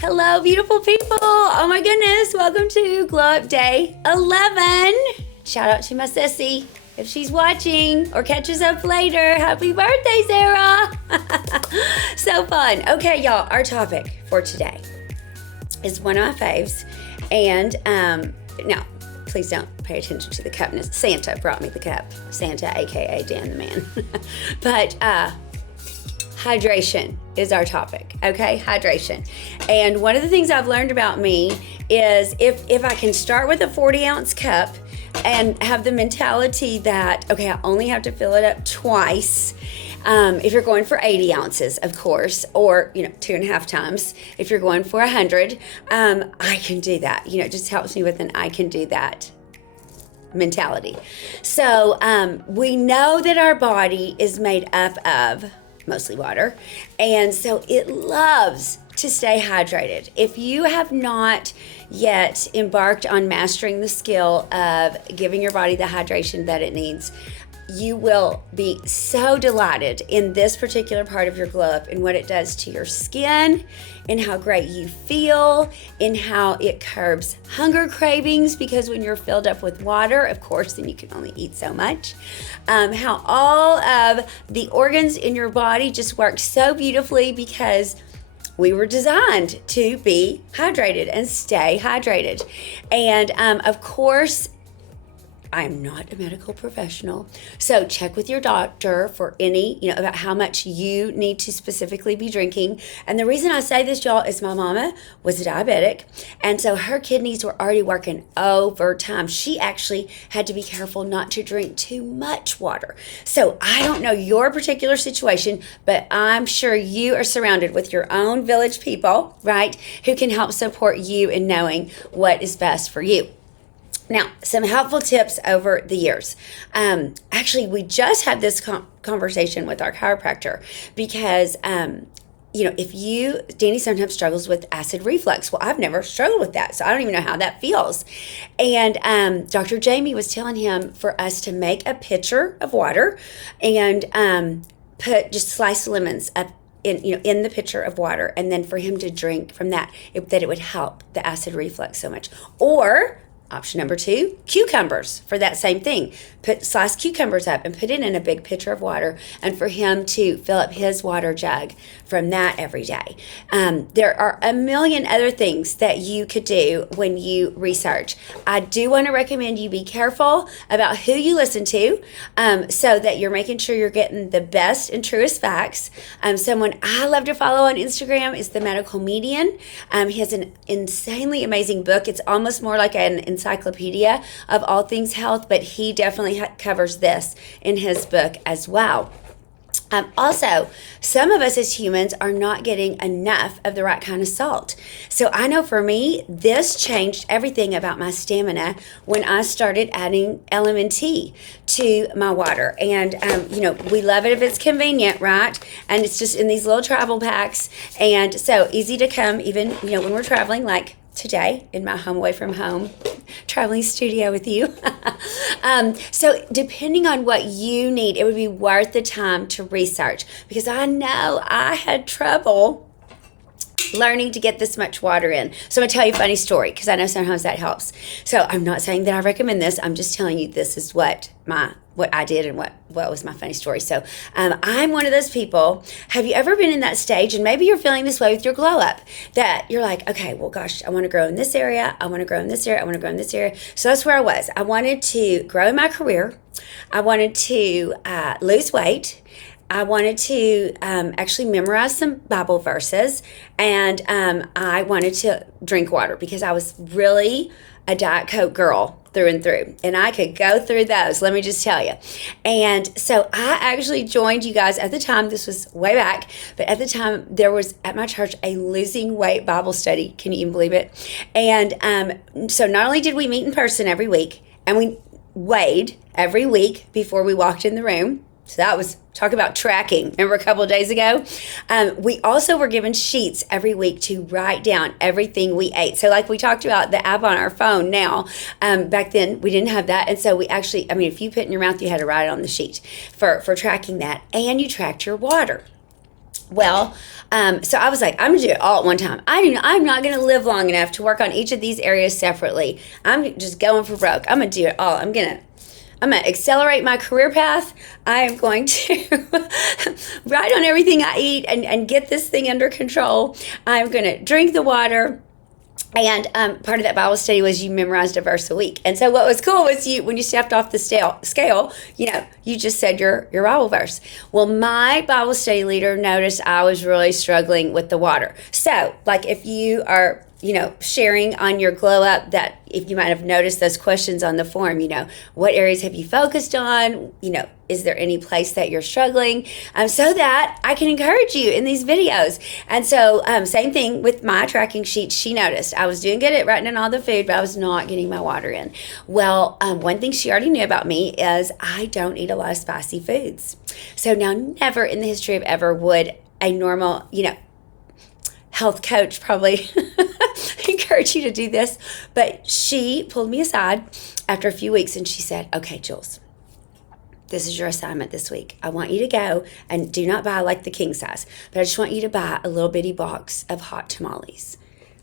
Hello, beautiful people. Oh my goodness. Welcome to Glow Up Day 11. Shout out to my sissy. If she's watching or catches up later, happy birthday, Sarah. So fun. Okay, y'all, our topic for today is one of my faves. And now, please don't pay attention to the cup. Santa brought me the cup. Santa, aka Dan the Man. But hydration is our topic, okay? Hydration. And one of the things I've learned about me is if I can start with a 40-ounce cup and have the mentality that, okay, I only have to fill it up twice. If you're going for 80 ounces, of course, or, 2.5 times. If you're going for 100, I can do that. It just helps me with an I can do that mentality. So we know that our body is made up of mostly water, and so it loves to stay hydrated. If you have not yet embarked on mastering the skill of giving your body the hydration that it needs, you will be so delighted in this particular part of your glow up and what it does to your skin, and how great you feel, and how it curbs hunger cravings, because when you're filled up with water, of course, then you can only eat so much. How all of the organs in your body just work so beautifully because we were designed to be hydrated and stay hydrated. And of course, I'm not a medical professional, so check with your doctor for any, about how much you need to specifically be drinking. And the reason I say this, y'all, is my mama was a diabetic, and so her kidneys were already working overtime. She actually had to be careful not to drink too much water. So I don't know your particular situation, but I'm sure you are surrounded with your own village people, right, who can help support you in knowing what is best for you. Now, some helpful tips over the years. Actually, we just had this conversation with our chiropractor because, Danny sometimes struggles with acid reflux. Well, I've never struggled with that, so I don't even know how that feels. And Dr. Jamie was telling him for us to make a pitcher of water and put just sliced lemons up in the pitcher of water, and then for him to drink from that, that it would help the acid reflux so much. Or option number 2, cucumbers for that same thing. Put sliced cucumbers up and put it in a big pitcher of water, and for him to fill up his water jug from that every day. There are a million other things that you could do when you research. I do want to recommend you be careful about who you listen to, so that you're making sure you're getting the best and truest facts. Someone I love to follow on Instagram is The Medical Median. He has an insanely amazing book. It's almost more like an encyclopedia of all things health, but he definitely covers this in his book as well. Also, some of us as humans are not getting enough of the right kind of salt. So I know for me, this changed everything about my stamina when I started adding LMNT to my water. And, we love it if it's convenient, right? And it's just in these little travel packs. And so easy to come even, when we're traveling, like today in my home away from home traveling studio with you. So depending on what you need, it would be worth the time to research, because I know I had trouble learning to get this much water in. So I'm going to tell you a funny story, because I know sometimes that helps. So I'm not saying that I recommend this. I'm just telling you this is what I did and what was my funny story. So I'm one of those people. Have you ever been in that stage, and maybe you're feeling this way with your glow up, that you're like, okay, well, gosh, I want to grow in this area. I want to grow in this area. I want to grow in this area. So that's where I was. I wanted to grow in my career. I wanted to lose weight. I wanted to actually memorize some Bible verses, and I wanted to drink water, because I was really a Diet Coke girl through and through, and I could go through those, let me just tell you. And so I actually joined you guys at the time. This was way back, but at the time there was at my church a losing weight Bible study. Can you even believe it? And so not only did we meet in person every week, and we weighed every week before we walked in the room. So that was, talk about tracking. Remember a couple of days ago? We also were given sheets every week to write down everything we ate. So like we talked about the app on our phone now, back then we didn't have that. And so we actually, if you put it in your mouth, you had to write it on the sheet for tracking that. And you tracked your water. Well, so I was like, I'm gonna do it all at one time. I'm not gonna live long enough to work on each of these areas separately. I'm just going for broke. I'm gonna do it all. I'm gonna accelerate my career path. I am going to write on everything I eat and get this thing under control. I'm gonna drink the water. And part of that Bible study was you memorized a verse a week. And so what was cool was when you stepped off the scale, you just said your Bible verse. Well, my Bible study leader noticed I was really struggling with the water. So, like, if you are sharing on your glow up, that if you might have noticed those questions on the form, what areas have you focused on? Is there any place that you're struggling? So that I can encourage you in these videos. And so same thing with my tracking sheet. She noticed I was doing good at writing in all the food, but I was not getting my water in. Well, one thing she already knew about me is I don't eat a lot of spicy foods. So now, never in the history of ever would a normal, health coach probably encourage you to do this. But she pulled me aside after a few weeks and she said, okay, Jules, this is your assignment this week. I want you to go and do not buy like the king size, but I just want you to buy a little bitty box of hot tamales,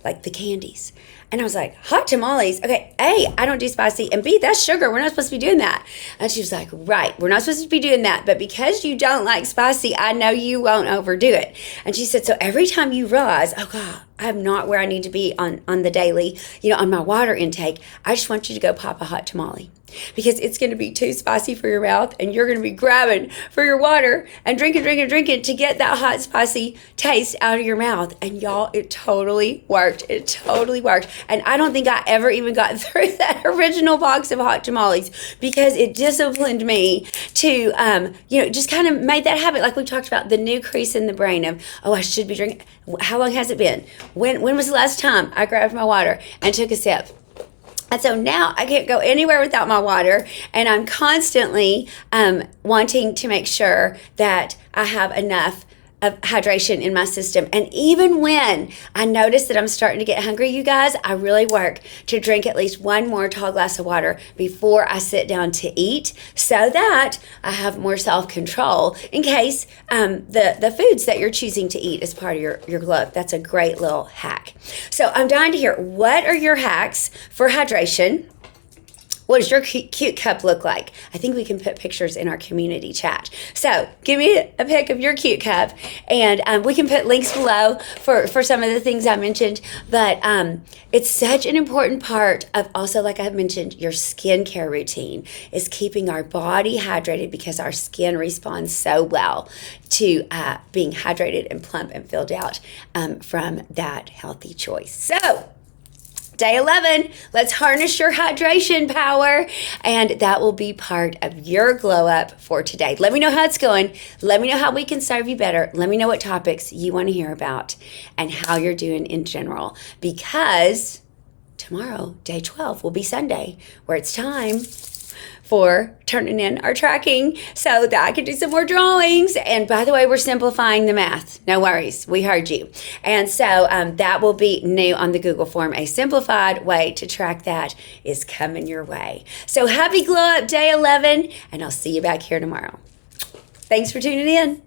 like the candies. And I was like, hot tamales? Okay, A, I don't do spicy, and B, that's sugar. We're not supposed to be doing that. And she was like, right, we're not supposed to be doing that, but because you don't like spicy, I know you won't overdo it. And she said, so every time you realize, oh God, I'm not where I need to be on the daily, on my water intake, I just want you to go pop a hot tamale. Because it's going to be too spicy for your mouth, and you're going to be grabbing for your water and drinking to get that hot, spicy taste out of your mouth. And y'all, it totally worked. It totally worked. And I don't think I ever even got through that original box of hot tamales because it disciplined me to, just kind of made that habit. Like we talked about, the new crease in the brain of, oh, I should be drinking. How long has it been? When was the last time I grabbed my water and took a sip? And so now I can't go anywhere without my water, and I'm constantly wanting to make sure that I have enough of hydration in my system. And even when I notice that I'm starting to get hungry, you guys, I really work to drink at least one more tall glass of water before I sit down to eat so that I have more self-control in case the foods that you're choosing to eat is part of your glow up. That's a great little hack. So I'm dying to hear, what are your hacks for hydration? What does your cute cup look like? I think we can put pictures in our community chat. So give me a pic of your cute cup, and we can put links below for some of the things I mentioned. But it's such an important part of also, like I mentioned, your skincare routine is keeping our body hydrated because our skin responds so well to being hydrated and plump and filled out from that healthy choice. So Day 11, let's harness your hydration power, and that will be part of your glow up for today. Let me know how it's going. Let me know how we can serve you better. Let me know what topics you want to hear about and how you're doing in general, because tomorrow, day 12, will be Sunday, where it's time for turning in our tracking so that I can do some more drawings. And by the way, we're simplifying the math. No worries. We heard you. And so that will be new on the Google form. A simplified way to track that is coming your way. So happy glow up day 11, and I'll see you back here tomorrow. Thanks for tuning in.